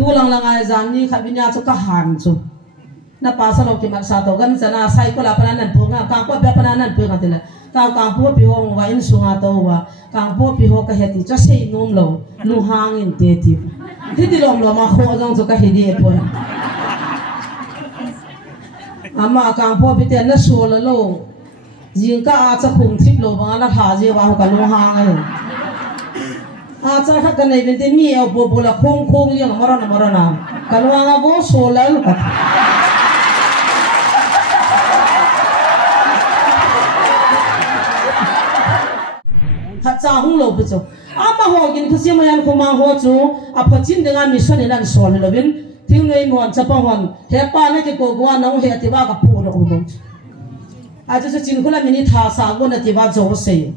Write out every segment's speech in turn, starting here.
tu lang ai zan ni khat binya chu ka han chu na pa sa lo ki mat sa to gan sana sai ko la panan pu nga ka ko be panan pu nga tela ka pu pi ho wa in sunga to wa ka pu pi ho ka heti cha sei nom lo nu hang in te ti ti lom lo ma kho jong chu ka hedi e po ama ka pu pi te na so la lo jing ka a cha khum thip lo ba la tha je wa ka nu hang ai a cha kha ka nei ben te mi e bo bo la khong khong yang marana ka lo nga bo so la ka他咋红了不走？阿妈好跟可是么样？可忙好做，阿婆今天俺没说你那说了边，听你们这帮人，还把那个哥哥弄还地方个破了我们，啊就是今后来明天他啥个那地方做谁？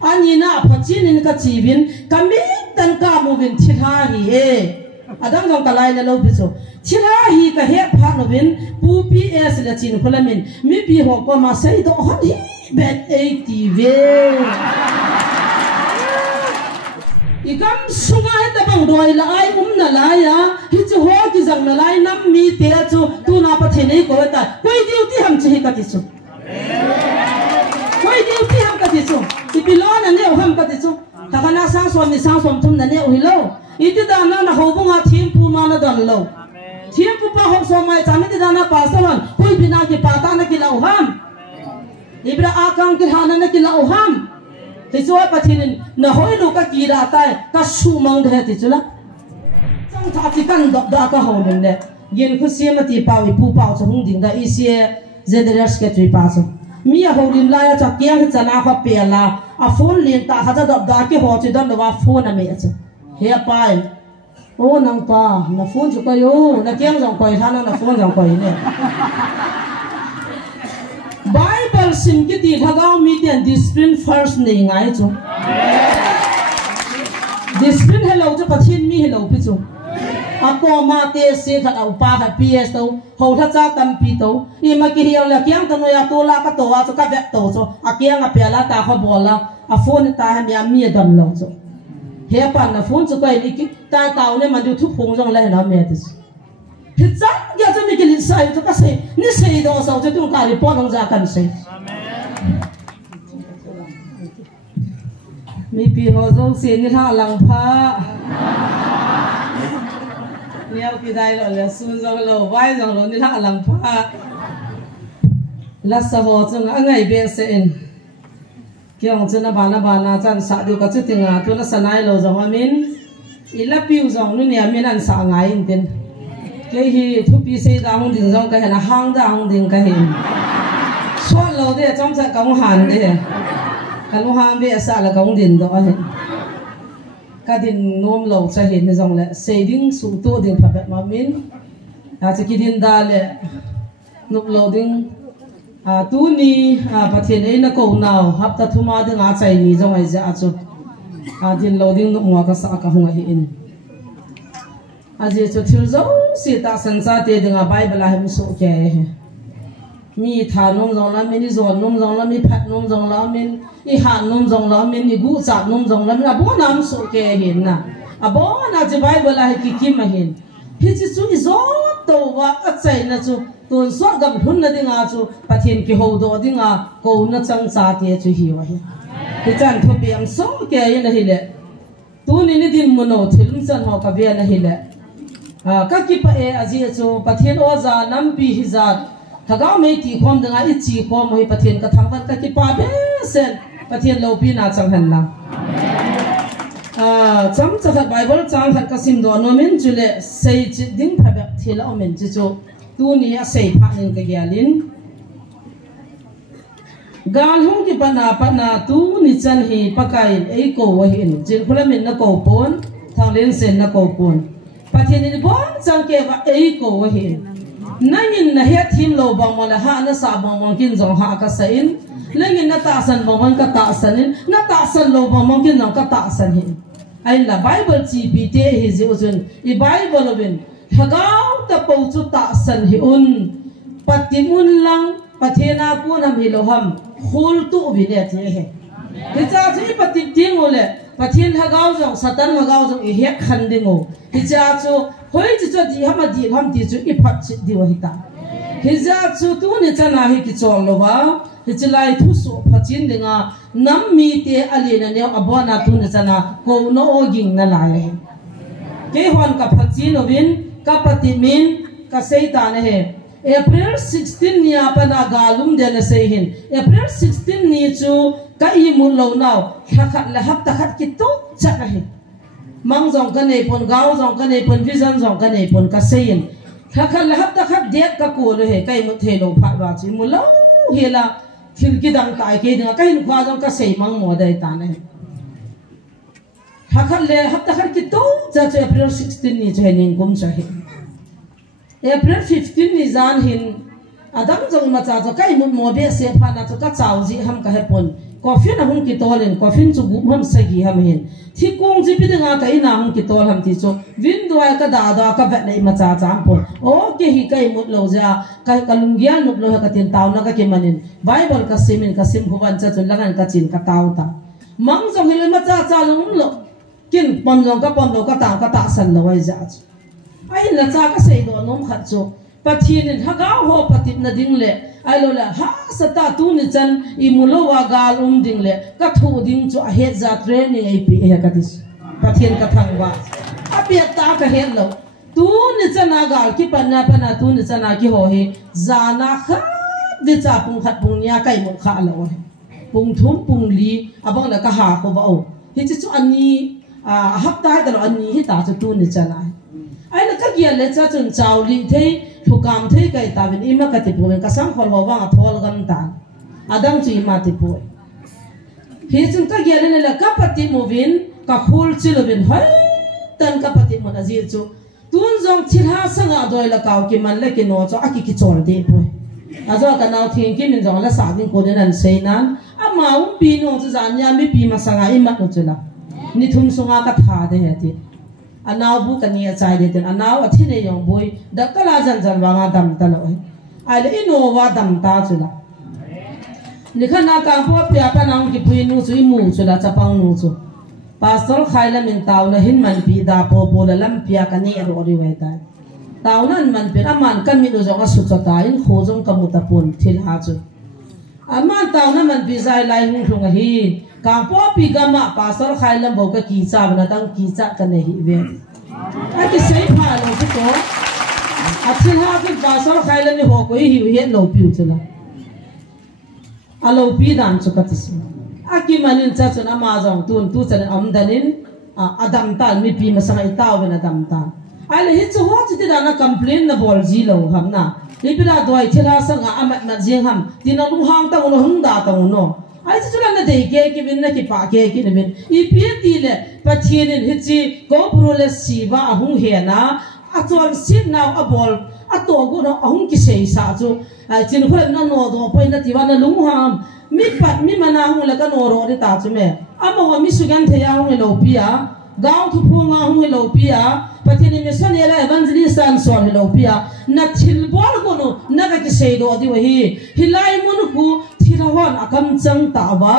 啊你那阿婆今天那个这边，干没等干么边其他的诶。啊，当中个来了老不走，其他一个还怕那边不比 S 了，今后来面没比好过嘛，谁都很白 ATV。อีกำสุงไอ้ตะบังดอยละไอ้น่ะละยะฮิจิหัวกิจังน่ะละน้ำมีเตะจูตูน่าประเทศนี้ก็ว่าแต่คุยเดียวที่ทำจะให้กันที่สุดคุยเดียวที่ทำกันที่สุดที่พิล้อนั่นเนี่ยทำกันที่สุดถ้าขณะสร้างสวนนี่สร้างสวนทุ่มนั่นเนี่ยอุ้ยโลอีที่ด้านนั้นเขาบอกว่าทีมผู้มานั่นดันโลทีมผู้ปะหกสมัยจำไม่ได้ด้านนั้นป่าสวรรค์คุยพินากิปาตานักกิลาอุฮัมอิบราอาคังกิลฮานันนักกิลาอุฮัมที่ช่วยประเทศนี้น่ะหอยลูกก็กีราตายก็สู้มังเดียที่จุละจังท่าที่กันดอกดาก็หงดินเนี่ยยินคือเสียมาที่ป่าวิผู้ป่าจะหงดินได้อีเสียเจเดอร์สเกตรีป่าจะมีหงดินลายจากเกียงที่จะน่าขับเปียละอ่ะฝนเลี้ยงตาเขาจะดอกดาที่หัวจุดนั้นว่าฝนน่ะไม่จะเฮียไปโอ้นางป่าน่ะฝนจุกอยู่น่ะเกียงจงคอยท่านน่ะฝนจงคอยเนี่ยBible sim ki ti thagao mi tian discipline first nei ngai chu discipline hello chu pathin mi hello pi chu ako ma te se khat au pa khat ps to ho tha cha tam pi to i ma ki hiaw la kyang ta no ya to la ka to wa chu ka vek to chu a kyang a pela ta kha bola a phone ta ha ya mi dam lo chu he pan na phone chu kai ni ki ta taw ne ma du thu phung jong la na me ti thì chắc giờ cho mình cái lịch sử cho các sĩ, nếu sĩ đó sao cho chúng ta đi bỏ lòng ra cần sĩ. Mình bị họ dâu xin như thà lăng phá, nhiều cái đại rồi là xuân dâu lâu vai dâu lâu như thà lăng phá, là sao họ chúng anh ngày bé xin, cái ông chúng nó bán chân sợ điều cái chút tiếng à, tôi nó sanh ai lâu dâu mình, ít là piu dâu nó nè mình ăn sợ ngái in tiền. Cái hi thu pi se da hong ding jong cái là hang da hong ding cái hin suat lâu đấy trong sẽ công hàn đấy cái lúc hang bị sa là công điện đó hin cái điện nôm lâu sẽ hin jong là se ding su tu ding phật mà min à chỉ cái điện da là núp lâu ding à tu ni à phát hiện ấy nó cầu nào hấp ta thu ma ding à chạy ni jong ấy ra chú à điện lâu ding núp mua cái sa cái hong hin aje cho thil zo si ta san sa te dinga bible la hem so ke mi tha nom jong la mi ni zon nom jong la mi phat nom jong la min I han nom jong la min ni gu cha nom jong la mi bo nam so ke hin na abo na je bible la ki ki ma hin hi chi chu I zo to wa a chai na chu ton so gam thun na dinga chu pathin ki ho do dinga ko na chang cha te chu hi wa hi hi chan thu bi am so ke yin na hi le tu ni din mono thilum chan ho ka be na hi le các kipa e aji cho pathian oza nam pi hizat thagao me ti khom danga I chi khom hoi pathian ka thangwan ka kipa be sen pathian lo pi na chang han la cham chakhat bible chang khat ka sim do no men chule sei chi ding pha bek thila o men chi chu tu ni a sei pha ning ka gyalin gal hong ki pana tu ni chan hi pakai ei ko wa hin jin khula men na ko pon thanglen sen na ko pon pathian ni bon chang ke wa ei ko wa hin nangin na he thim lo bang mala ha na sa bang mong kin jong ha ka sain lengin na ta san bang ka ta sanin na ta san lo bang mong kin jong ka ta san hin ai la bible chi pi te hi ji uzun I bible ben thagao ta po chu ta san hi un patimun lang pathena ku nam hi lo ham khul tu vi ne ti he ti cha chi patit ting ole pathian hagau jong satan hagau jong I hek khan dingo hija chu hoi chi chu di hama di ham ti chu I phat chi di wa hita hija chu tu ni chana hi ki chol lo wa hijlai thu so phachin dinga nam mi te ali na ne abona tu ni chana ko no oging na lai ke hon ka phachin ovin ka pati min ka seitan he April 16 ni apana galum de na sehin April 16 ni chu ka I mun lo naw khat la hap ta khat ki to cha he mang jong ka nei pon gao jong ka nei pon vision jong ka nei pon ka sein khat la hap ta khat det ka ko lo he kai mu the lo pha wa chi mu lo he la thil ki dang tai ke dinga kai khwa jong ka sei mang mo dai ta ne khat le hap ta khat ki to cha April 16 ni chu ning kum cha he April 15 ni zan hin adam jong ma cha cho kai mun mo be se pha na cho ka chau ji ham ka he pon coffee na hum ki tolen coffee chu gu ham sagi ham hin thi kung ji pi dinga kai na hum ki tol ham ti cho win do ka da ka vet nei ma cha chang pon o ke hi kai mut lo ja kai kalungya nup lo ka tin taw na ka ke manin bible ka sim huwan cha chu langan ka chin ka taw ta mang jong hin ma cha cha lung lo kin pom jong ka pom lo ka ta san lo wai ja ai la cha ka sei do nom khat chu pathin hagau ho patit na ding le ai lo la ha sata tu ni chan I mulo wa gal ding le ka thu ding chu a het za training ai pi he ka dis pathin ka thang wa a pi ta ka het lo tu ni chan a gal ki pana tu ni chan a ki ho he zana kha de cha pung khat pung nya kai mun kha lo he pung thum pung li abang la ka ha ko ba o hi chu ani hap ta da ani hi ta chu tu ni chan ai ai la ka gia le cha chun chaw li thei thukam thei kai ta bin ima ka ti pu ka sam khol ho wa thol gam ta adam chi ma ti pu hi chun ka gia le la ka pati movin ka khul chi lo bin hai tan ka pati mo na ji chu tun jong chilha sanga doi la kaw ki man le ki no cho aki ki chol de pu azo ka naw thing ki min jong la sa din ko den an sei nan ama pi no chu zan nya mi pi ma sanga ima no chu la ni thum sunga ka tha de he ti anaw bu ka nia chai de ten anaw a thine yong boi da kala jan wa nga dam ta lo ai le ino wa dam ta chu la ni khana ka po pya pa nang ki pui nu chu I mu chu la chapang nu chu pastor khaila min taw na hin man pi da po la lam pya ka ni ro ri wai ta taw nan man pe aman kan mi nu jo ka su cha ta in kho jong ka mu ta pon thil ha chu aman taw na man pi zai lai hung thung hi ka po pi gama pastor khailam bo ka ki cha bana tang ki cha ka nei ve a ki sei pha lo chu to a thil ha ki pastor khailam ni ho ko hi he lo pi chu la a lo pi dan chu ka ti si a ki manin cha chu na ma jong tun tu chan am danin adam ta mi pi ma sang ai taw ben adam ta ai le hi chu ho chi ti da na complain na bol ji lo ham na li pi la doi thila sang a amat na jing ham ti na lu hang ta lo hung da ta no ai chu la na dei ke ki bin na ki pa ke ki ne bin I pi ti le pathin in hi chi ko pro le si wa hung he na a chon sit now a bol a to go no hung ki sei sa chu chin khol na no do point na ti wa na lung ham mi pat mi mana hung la ka no ro ri ta chu me ama wa mi su gan the ya hung lo pia gaw thu phu nga hung lo pia pathin ni mission ela evangelist an so lo pia na thil bol go no na ka ki sei do di wa hi hilai mun ku thirawan akam chang ta wa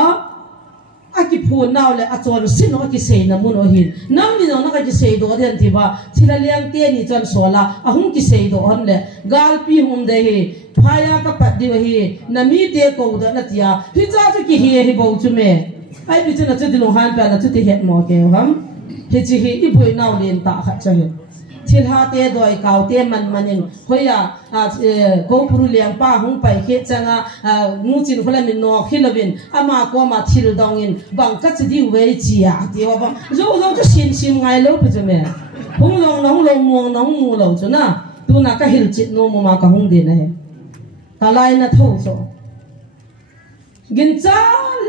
aki phu naw le a chon sin no ki sei na mun o hin nang ni no na ka ki sei do den ti ba thila liang te ni chon sola a hung ki sei do on le gal pi hum de hi phaya ka pat di wa hi na mi te ko da na tia hi cha chu ki hi bo chu me ai bi chu na chu di lo han pa na chu ti het mo ke ham he chi hi I boi naw len ta kha cha he thil ha te doi kaw te man manin hoya ko puru liang pa hung pai khe changa ngu chin khola min no khilovin ama ko ma thil dongin bang ka chi di wei chi a ti wa ba zo chu sin ngai lo pu me hung long nong lo muang nong mu lo chu na tu na ka hil chit no mo ma ka hung de na he ta lai na tho so gin cha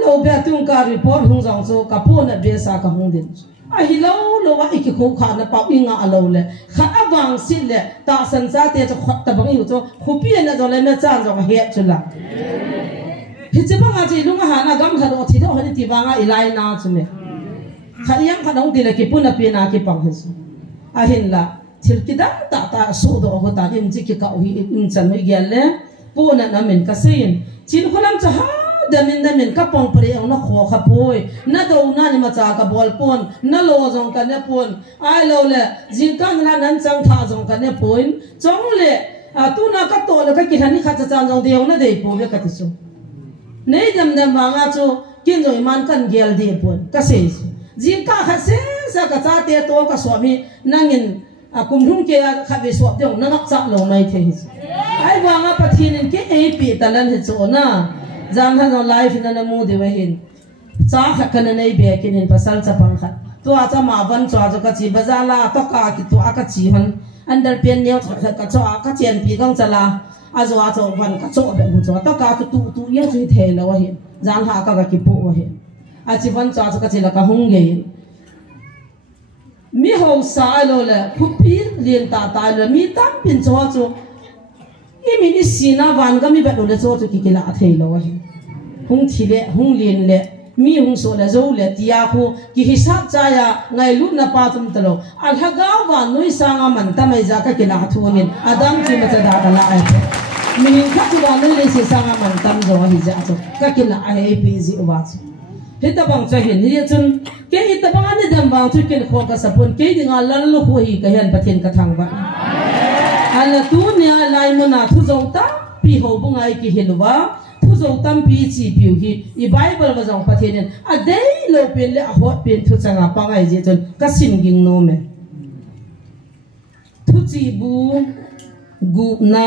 lo ba tung ka report hung jong so ka po na be sa ka hung din a hi lo wa iki ko kha na pa inga alo le kha awang sit le ta san cha te cho khot ta bang yu cho khu pi na jo le me chan jo he chu la hi che ba nga chi lu nga ha na gam kha do thi do ni ti ba nga ilai na chu me kha yang kha dong ti le ki pu na pi na ki pang he su a hin la thil ki da ta su do ho ta dim chi ki ka hi in chan me gyal le pu na na men ka sein chin kholam cha ha damin kapong pare ang nakho khapoy na do na ni macha ka bol pon na lo jong ka ne pon ai lo le jin kan na nan chang tha jong ka ne pon chong le tu na ka to le ka ki thani kha cha chang jong de na de po be ka ti su nei dam dam wa nga chu kin joi man kan gel de pon ka se jin ka kha se sa ka cha te to ka swami nangin kum thung ke kha be swap de na nak cha lo mai the ai wa nga pathin ke e pi talan he chu na jam ha no life na mu de we hin cha kha kan nei be kin in pasal cha pang kha to a cha ma van cha ka chi bazala to ka ki to aka chi han under pen ne ka cha ka chen pi gang cha la a zo a zo van ka cho be mu cho to ka tu ye chi the lo wa hin jam ha ka ki pu wa hin a chi van cha ka chi la ka hung ge mi ho sa lo le phu pi lien ta ta le mi tam pin cho cho mi ni sina van ga mi ba lo le cho ki ki la thei lo wa hin hung thi le hung lien le mi hung so la zo le tia khu ki hisab cha ya ngai lu na pa tum talo al ha ga wa noi sa nga man ta mai za ka ki la thu ngin adam chi ma cha da da la ai mi hin kha chu wa le se sa nga man tam zo hi ja cho ka ki la ai pi zi wa chu hita bang cha hin ni chun ke hita bang ani dam bang chu ken kho ka sapun ke dinga lal lu khu hi ka hian pathin ka thang ba ala tu nia lai mana thu zo ta pi ho bu ngai ki hilwa thu zo tam pi chi piu hi I bible wa jong pathin a dei lo pen le a hot pen thu changa pa ngai je chun ka sim ging no me thu chi bu gu na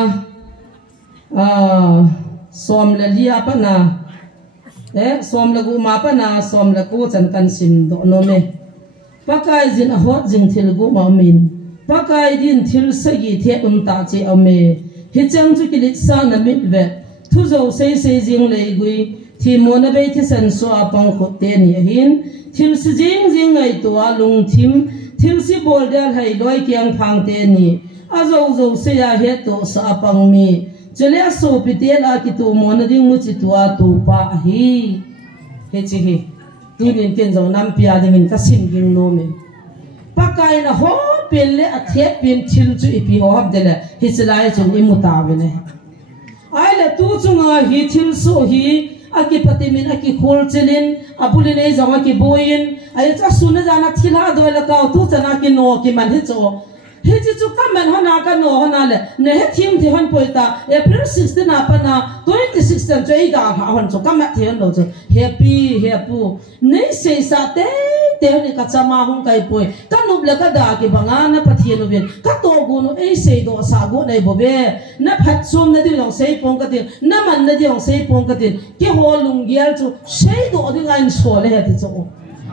som la lia pa na som la gu ma pa na som la ku chan kan sim do no me pakai jin a hot jing thil gu ma min pakai din thil sagi the ta che ame hi chang chu kilit sa na mit ve thu zo sei jing le gui thi mo na be thi san so apang khot te ni hin thil si jing ngai to a lung thim thil si bol dal hai loi kyang phang te ni a zo se ya he to sa apang mi chele so pitel a ki tu mo na ding mu chi tua tu pa hi he chi hi tu nin ken zo nam pia ding in ka sim ging no me pakai na ho pen le a the pen thil chu ipi ho hab de le hi chlai chung I mu ta ve ne ai le tu chunga hi thil so hi aki patimin aki khol chelin apulin ei zonga ki boin ai cha suna jana thila do la ka tu chana ki no ki man hi cho he chi chu ka man hona ka no hona le ne he thim thi hon poita April 16 na pa na 26 tan chei ga ha hon cho ka ma thi hon lo cho happy happy nei se sa te ni ka chama hung kai poi ka nub la ka da ki banga na pathian no ben ka to gu no ei se do sa go nei bo be na phat som na di long sei pong ka tin na man na di long sei pong ka tin ki ho lung gial chu sei do di ngain so le he ti cho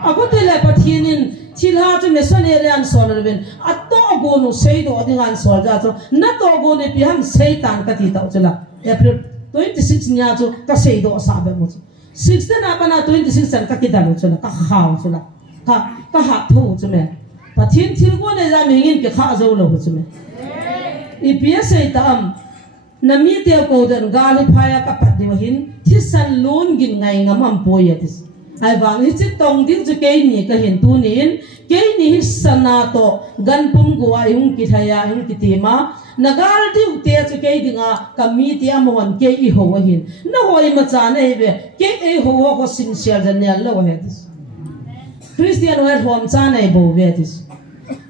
a ko te le pathianin thilha chu me sone le an so le ben a to go no sei do di ngain so ja cho na to go ne pi ham sei tan ka ti ta chula April 26 nya chu ka sei do sa be mo 16 na pa na 26 san ka ki da lo chula ka haw chula ka ha thu chu me pathin thil go ne ja mengin ke kha zo lo chu me ipia sei ta am na mi te ko den ga li phaya ka pat de hin thi san lun gin ngai ngam am po ya tis ai wang hi chi tong ding chu ke ni ka hin tu nin ke ni hi sana to gan pum go ai hung ki thaya hung ki ti ma nagal ti te chu ke dinga ka mi ti am hon ke I ho wa hin na hoi ma cha nei be ke e ho ko sin sia jan ne lo he tis Christian wer hom cha nei bo ve tis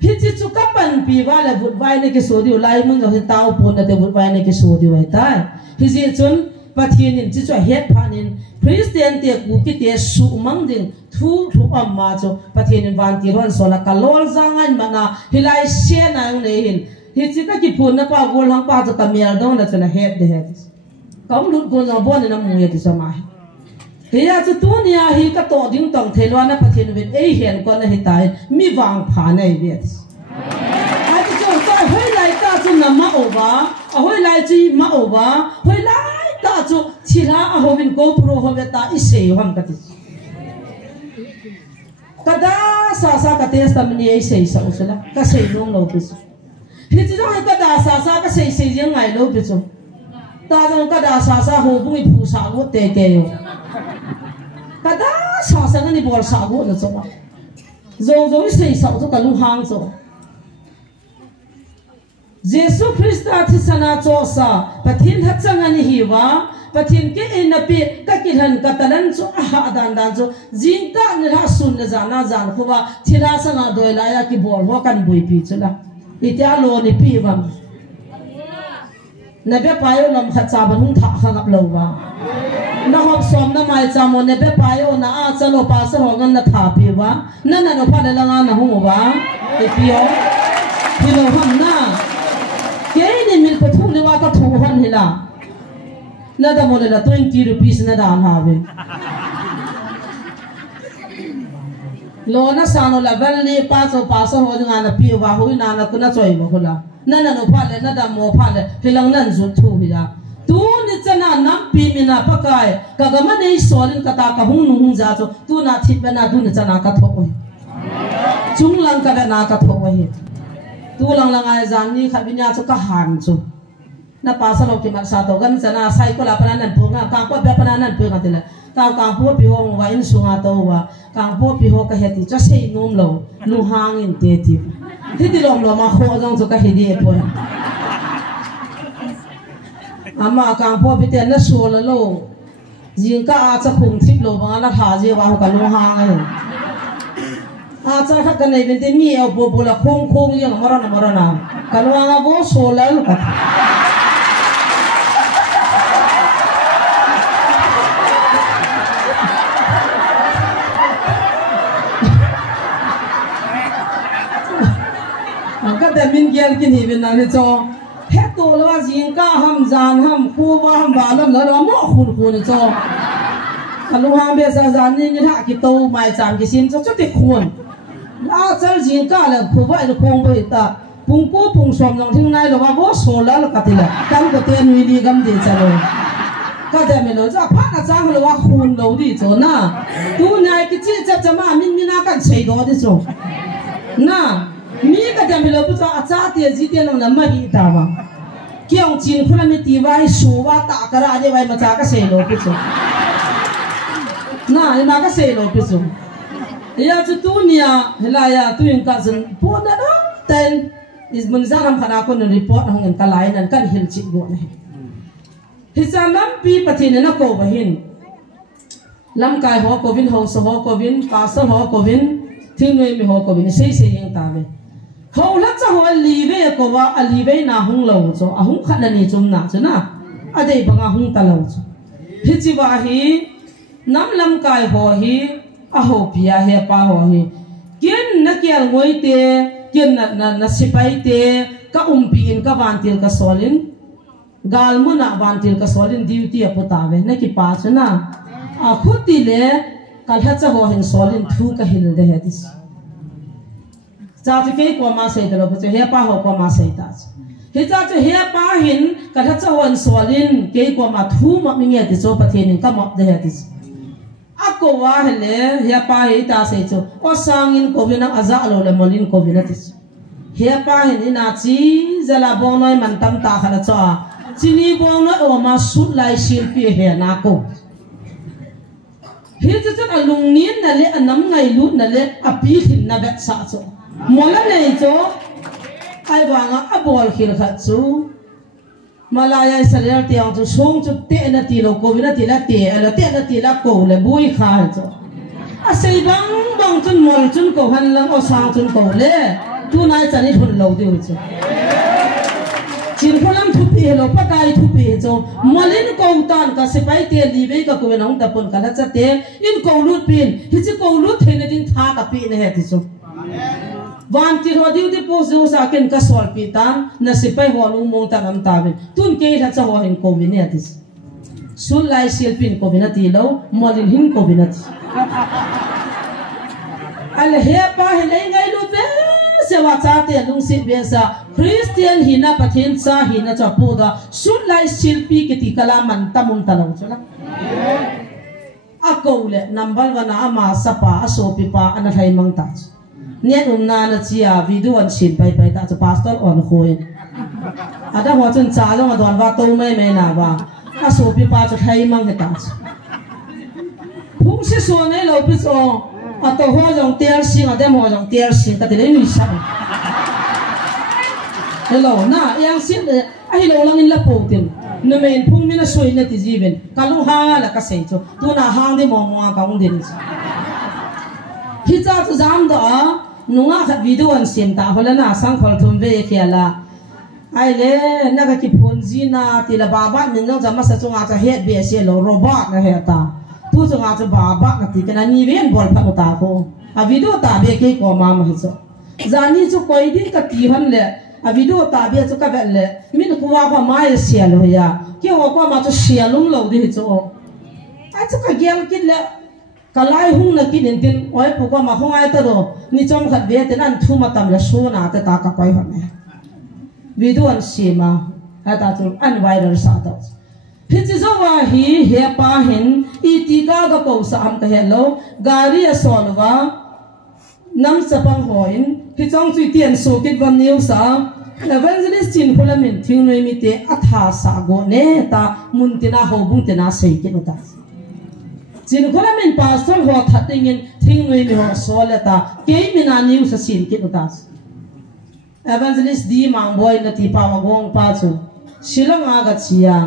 hi chi chu ka pan pi wa la vut vai ne ke so di lai mun jo tao pon na te vut vai ne ke so di wai tai hi ji chun pathin in chi chu het phanin Christian te ku ki te su mang ding thu am ma cho pathin in van ti ron so la ka lol zangan mana hilai se nang ne hin hi chi ka ki phun na pa gol hang pa cho ka mial dong na chana het de het kam lut go na bon na mu ye ti so ma he ya chu tu nia hi ka to ding tong thelo na pathin win ei hian ko na hi tai mi wang pha nei ve a ti cho ta hoi lai ta chu na ma over a hoi lai chi ma over hoi lai ta chu thila a ho win go pro ho ve ta I se hom ka ti kada sa ka testamony ei se sa usula ka se long lo pi hi chi jong ka da sa ka se jeng ngai lo pi chu ta jong ka da sa ho bu I phu sa go te ke yo kada sa ni bol sa go na cho zo se sa cho ka lu hang cho Jesus Christ thi sana cho sa pathin hat chang ani hi wa pathin ke in na pi ka kilhan ka tanan chu a dan dan chu jingka ni ha sun le jana jan khuwa thira sanga doila ya ki bol ho kan bui pi chula itia lo ni pi wam na be payo lam kha cha ban hung tha kha gap lo wa na hop som na mai cha mo ne be payo na a chalo pa sa ho ngan na tha pi wa na no pha de la nga na hu wa e pio pi lo ham na ke ni mil ko thu ni wa ka thu han hila na da mo le la 20 rupees na dan ha be lo na sa no la val ni pa so ho nga na pi wa hu na na ku na choi mo kula na no pha le na da mo pha le hilang nan zu thu ya tu ni chana nam pi mina pakai ka ga ma nei solin ka ta ka hung nu hung ja cho tu na thit ba na tu ni chana ka tho oi chung lang ka na ka tho oi tu lang lang ai jan ni kha binya cho ka han chu na pa sa lo ki ma sa to gan chana sai ko la pa nan pu nga ka ko ba pa nan pu nga tila ta ka pu pi ho wa in su nga to wa ka pu pi ho ka he ti cho sei nom lo nu hang in te ti ti lom lo ma kho jong cho ka he di e po ama kang po bite na so la lo jing ka a cha khung thip lo ba la tha je wa ho ka lo ha ngai a cha kha ka nei ben te mi e bo bo la khong khong yang mara na ka lo nga bo so la lo ka ka de min gel ki ni ben na ni cho to lo jing ka ham jan ham khu wa ham ba lam lo mo khun khun cho kalu ham be sa jan ni ni ha ki to mai cham ki sim cho ti khun a chal jing ka le khu wa le khong be ta pung ko pung som nong thing nai lo wa bo so la lo ka ti la kam ko te nui di gam de cha lo ka de me lo ja pha na chang lo wa khun lo di cho na tu nai ki chi cha cha ma min na kan chei do di cho na mi ka de me lo pu cha a cha ti ji te nong na ma hi ta wa kiong chin khula mi ti vai su wa ta kara je vai ma cha ka se lo pu chu na ma ka se lo pu chu ya chu tu nia hela ya tu in ka zin po na do ten is mun za ram khana ko no report hong en ka lai nan kan hil chi go ne hi cha lam pi pathin na ko ba hin lam kai ho ko vin ho so ho ko vin pa so ho ko vin thing noi mi ho ko vin sei sei yang ta ve hầu lắc cho họ lì về có vợ lì về na hung lâu cho hung khát là ni chum na cho na ở đây bằng hung ta lâu cho khi chỉ vào hi nắm lâm cài họ hi hầu pia he pa họ hi kiến na kia ngồi te kiến na sipai te ka pin ka vantil ka solin gal mu na vantil ka solin duty apota ve na ki pa cho na khuti le kal ha cha ho hin solin thu ka hil de hetis cha chu ke ko ma sei de lo chu he pa ho ko ma sei ta he cha chu he pa hin ka tha cha hon solin ke ko ma thu ma mi nge ti cho pathin ka ma de he ti a ko wa hele he pa he ta sei chu o sang in ko vina aza lo le molin ko vina ti he pa hin ina chi zala bong noi man tam ta khala cha chini bong noi o ma sut lai sil pi he na ko he chu chu alung nin na le anam ngai lut na le api hin na bet sa cho mola nei cho ai wanga abol khil khat chu malaya salel tiang chu song chu te na ti lo ko vina ti la te ala te na ti la ko le bui kha cho a sei bang bang chun mol chun ko han lang o sang chun ko le tu nai chani thun lo de chu chin kholam thu pi lo pakai thu pi cho molin ko tan ka se pai te li ve ka ko na hung ta pon ka la cha te in ko lut pin hi chi ko lut the na din tha ka pi ne he ti chu van ti ho diu ti po zo sa ken ka sol pi tan na se pai ho lu mong ta nam ta ve tun ke tha cha ho hin ko vi ne atis sul lai sil pin ko vi na ti lo molin hin ko vi na ti al he pa he nei ngai lu ve se wa cha te lung si be sa Christian hina pathin cha hina cha pu da sul lai sil pi ke ti kala man tamun ta lo chola a ko le number 1 ama sapa aso pi pa ana thai mang taเนี่ยน่าจะชี้วิดีโออันชินไปแต่จะพาสต้นอ่อนคุยอาจจะหัวจนจ้าลงมาโดนว่าตู้ไม่น่าว่าถ้าสูบไปจะให้มั่งเหตุการณ์พุ่งสิส่วนนี้เราพิจารณาตัวหัวจงเตี้ยสิงอาจจะหัวจงเตี้ยสิงแต่เดี๋ยวนี้สั่งเราหน้ายังสิ่งไอ้เราลังอินละปูติม nụ mình phung mình suy nè thì gì vậy kalau hang là cái gì chứ tu na hang đi mò mò công đến khi cha tu dám đó nung á cái video anh xem ta hồi na sang khol thum về kia là ai lẽ na cái phone gì na thì là baba mình nó chỉ mà sẽ chung à hết bề xe lo robot na hết ta tu chung à baba cái cái này viên bol phát ta ko à video ta về cái có mà hết rồi zani chu koi din ka ti han le a video ta bia chu ka ve le min ku wa mai sia lo ya ki wa ko ma chu sia lum lo di chu a chu ka gyal kit le kalai hung na kin in tin oi pu ko ma hong ai ta ro ni chom khat ve te nan thu ma tam le su na te ta ka koi han ne video an si ma ha ta chu an viral sa ta hi chi zo wa hi he pa hin I ti ka ga ko sa am ta hello gari a sol wa nam sapang hoin hi chong chui tian so kit van new sa evangelist chin khola min thing noi mi te atha sa go ne ta mun tina ho bung tina sei kit ta chin khola min pastor ho thating in thing noi mi ho so le ta ke mina new sa sin kit ta evangelist di mang boy na ti pa ma gong pa chu silanga ga chia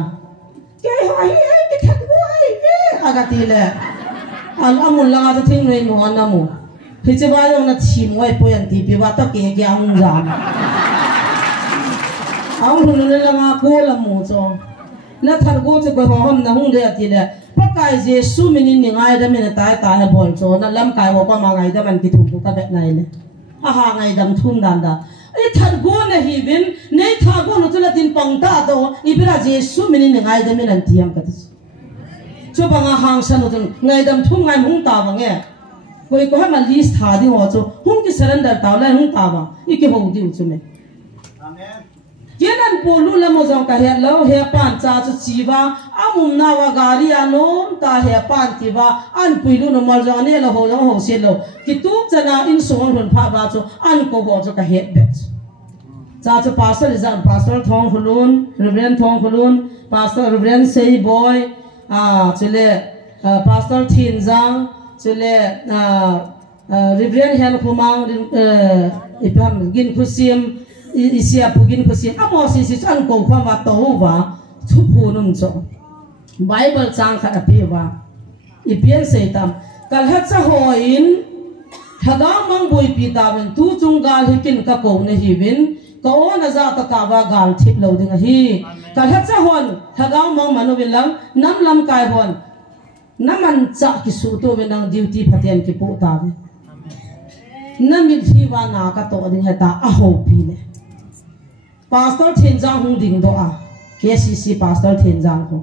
ke hai ke thak boy ve aga ti le al amul la ga thing noi mo anamu thì chứ bao nhiêu là chìm ngoài bơi ăn thì bị bắt tao kẹt cái ông già, ông hùng lên là ngã cô là mù cho, nó thật cô chứ cái hôm nào hùng đấy thì là bắt cái gì số mình nhìn ngay đó mình tay tay bol cho, nó làm cái hoa mà ngay đó mình cái thùng cái bẹt này này, ha ngay đầm thùng đàn đó, ấy thật cô này hi bên, này thật cô nó cho là tin bằng ta đó, ý biết là gì số mình nhìn ngay đó mình ăn tiêm cái đó, cho bằng hàng sản nó ngay đầm thùng ngay hùng ta bằng nghe. कोई को हम लिस्ट था दी हो तो हम की सरेंडर तावला हम तावा इके हो दी उचमे आमेन केनन पोलु लमो जो का हे लो हे पान चा च जीवा अमुम ना वा गारी आलोम ता हे पान तिवा अन पुइलु न मल जो ने लो हो से लो कि तू जना इन सोन हुन फा बा जो अन को हो जो का हे बेच चा च पास्टर इजान पास्टर थोंग खुलुन रेवरेंड थोंग खुलुन पास्टर रेवरेंड सेई बॉय चले पास्टर थिन जांग चले रिवरेंड हेल खुमांग इपम गिन खुसिम इसिया पुगिन खुसिम अमोसी सि अन को खवा वा तो वा थुपु नुम चो बाइबल चांग खा अपिवा इपियन सेतम कल हचा होइन हगा मंग बोई पितावन तू चुंगा हिकिन का को ने हिविन को न जा त का वा गाल थिप लो दिंग hi कल हचा होन हगा मंग मनुविलम नम लम काय होन naman cha ki su to we nang duty phathian ki po ta we namil hi wa na ka to ding heta a ho pi le pastor thenjang hung ding do a KCC pastor thenjang ko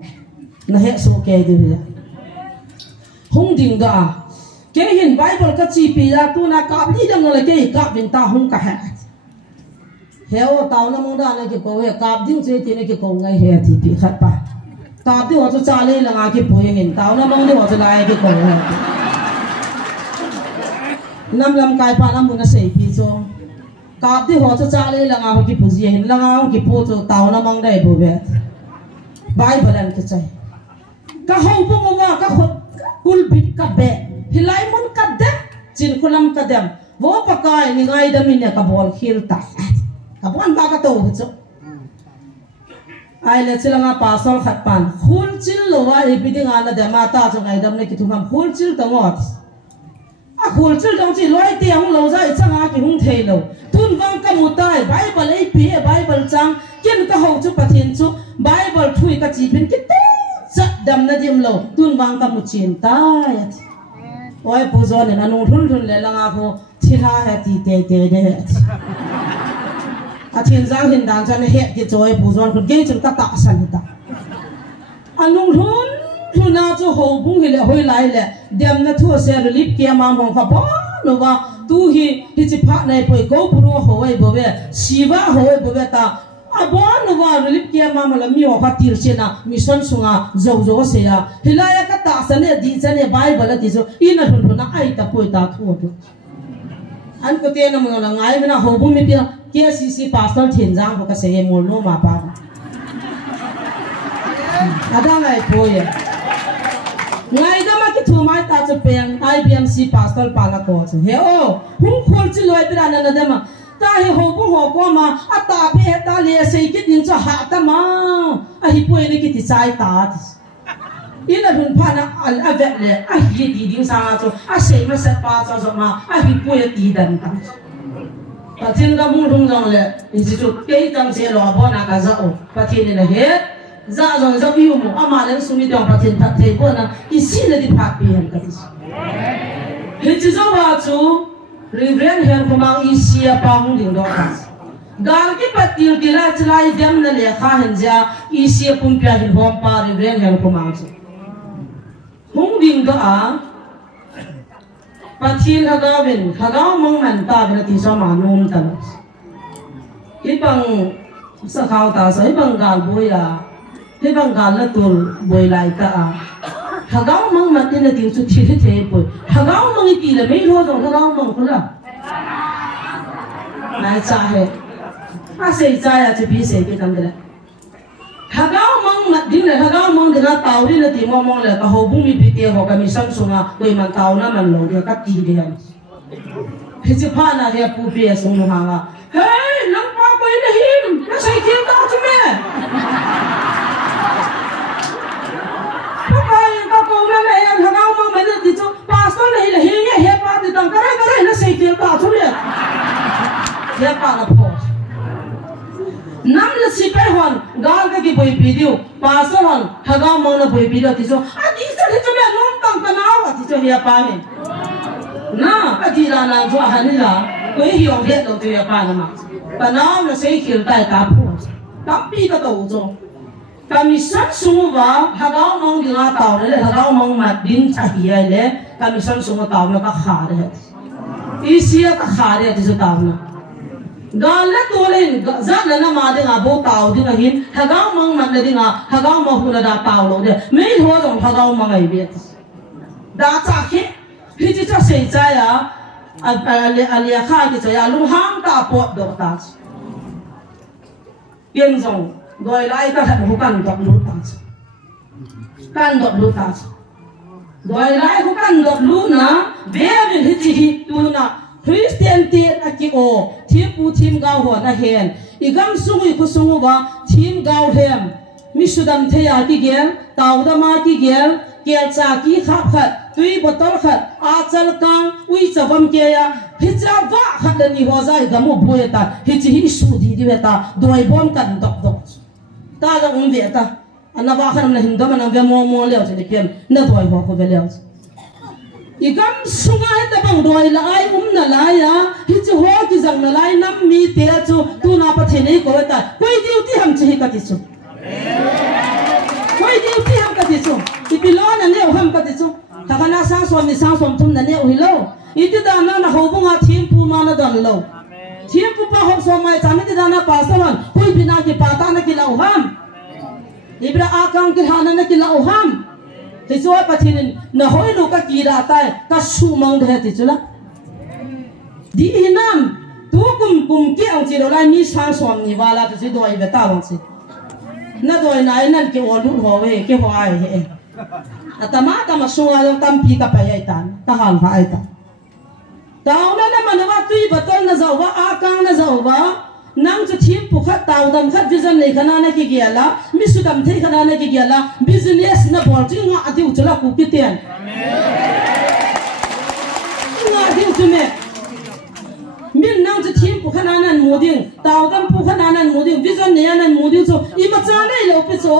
na he so ke de ya hung ding do a ke hin bible ka chi pi ya tu na ka li dang le ke ka bin ta hung ka ha he o taw na mo da na ki ko he ka ding che ti ne ki ko ngai he ti pi khat pa ताप दी हो तो चाले लगा के पोये हिन ताव ना मंग दी हो तो लाए के कोई है नम लम काय पाना मुना सही पीछो ताप दी हो तो चाले लगा हो की पुजिए हिन लगा हो की पोचो ताव ना मंग दे बोबे बाई बलन के चाहे का हो बुंगवा का हो कुल बिट का बे हिलाई मुन का दे जिन कुलम का दे वो पकाए निगाई दमिने का बॉल खिलता का बॉल बाका तो हो चो ai le chilanga pasol khat pan khul chil lo wa epiding ala de mata chu ngai dam ne ki thum khul chil ta ngot a khul chil dong chi loi ti ang lo za changa ki hung thei lo tun wang ka mutai bible ei pi bible chang ken ka ho chu pathin chu bible thui ka chi bin ki te chat dam na dim lo tun wang ka mu chin ta ya oi pu zo ne na nu thun thun le langa ko thila ha ti te te de a thiên giang hiện đàn cho nên hiện cái chỗ bù giòn còn gây chúng ta tạo sản ta anh nông thôn nào cho hồ bung hi lệ hôi lại lệ đem nó thua xe rồi lip kia mang vòng phá nó vào tu hi chỉ phát này bồi cố bù hồ ấy bồi về siva hồ ấy bồi về ta à bón nó vào rồi lip kia mang mà làm nhiều phát tiền xe na mission sunga dầu dầu xe à hi lại cái tạo sản này đi sản này bible là đi số in là thôn nó ai ta bồi ta thua được anh có tiền mà là ngay bên nào hồ bung mi bia KCC pastor thenjang ko ka se mol no ma pa ada ngai poye ngai da ma ki thu mai ta chu pen IBMC pastor pa la ko chu he o hung khol chi loi pira na da ma ta hi ho bu ho ko ma ata pe ta le sei kit nin cho ha ta ma a hi poi ni ki ti sai ta ina hun phana al avet le a hi ti ding sa cho a sei ma sa pa cho so ma a hi poi ti dan ta pathin ga mung rung jong le ji chu ke tang se lo bo na ka za o pathin ne he za jong za yu mo ama len sumi dong pathin phat thei ko na ki si le di phat pi han ka ti he chi zo wa chu Reverend Hen Kumang Isia Pang Ding Do Kas. Gal ki patil kila chlai dem na le kha hanja Isia Pumpia Hin Hom Pa Reverend Hen Kumang chu. Hung ding do a patil hagawin hagaw mong man ta na ti sa manum ta. Ibang sa khaw ta sa ibang gal boy la ibang gal la tul boy lai ta a. Hagaw mong matin na ting chu thi the po hagaw mong iti la mai lo dong hagaw mong kula nai cha he a sei cha ya che bi sei ke tam de hagaw mong mat ding la hagaw mong de na taw ri na ti mong mong la ka ho bu mi pi te ho ka mi sang sunga koi man taw na man lo de ka ti de han he che pha na de pu pi sung no ha nga hey nang pa koi de him na sei ke ta chu me pastor này là hiên nghe hiệp ba thì tầng cái này nó xây tiền tạo出嚟hiệp ba là phổ năm là si phải hoàn gal cái buổi video pastor hoàn hagaw mong là buổi video thì cho đi cho thì cho mẹ nông tầng cái nào thì cho hiệp ba này na đi ra là cho hắn là quấy hiểu biết đầu tiên hiệp ba là mà cái nào là xây kiểu tại tạo phổ tạo pi cái đầu cho kami san sungu ba hagaw mong dinga taw le hagaw mong mat din chahiya le kami san sungu taw na ka khare isia ka khare ti taw na gal la tolen za na ma de nga bo taw dinga hin hagaw mong man na dinga hagaw mo hu na da taw lo de me ho dong hagaw mong ai bet da cha ke hi ti cha sei cha ya alia kha ti cha ya lu hang ta pot do ta yen zong Doi lai ka thật hukan dot lu ta kan dot lu ta doi lai hukan dot lu na ve min hi chi tu na Christian te aki o thim pu thim gao ho na hen igam sungi ku sungu ba thim gao hem mi sudam the ya ki gel taw da ma ki gel kel cha ki khap khat tui botol khat a chal kang ui chavam ke ya hi cha wa khat ni ho zai gamu boye ta hi chi hi su di di ta doi bom kan dok dok ta ga ve ta ana ba khan na hindam na ve mo leo che kem na doi ho ko ve leo igam sunga he ta bang doi la ai na la ya hi chu ho ki jang na lai nam mi te chu tu na pa the nei ko ta koi duty ham che ka ti chu koi duty ham ka ti chu ti pilon na ne ham ka ti chu ta kana sang som thum na ne hi lo iti da na ho bunga thim pu ma na dan lo thim pu pa hok so mai chami ti da na pa sawan koi bina ki pata na ki lau ham ibra akang ki hana na ki lau ham ti chu pa thin na hoi lu ka ki ra tai ka su mang de ti chu la di hinam tu kum ki ang chi ro lai mi sang som ni wala ti doi ve ta long si na doi nai nan ki o lu ho we ki ho ai he atama tama sunga long tam pi ka pa ai tan ta hal va ai ta taw na man wa tui batol na zaw wa akang na zaw wa nang chu thim pu khat taw dam khat vision nei khana na ki giala mi su dam thei khana na ki giala business na bol chi nga ati u chula ku ki ten nga ati u chume min nang chu thim pu khana nan moding taw dam pu khana nan moding vision nei nan moding chu I ma cha nei lo pe chu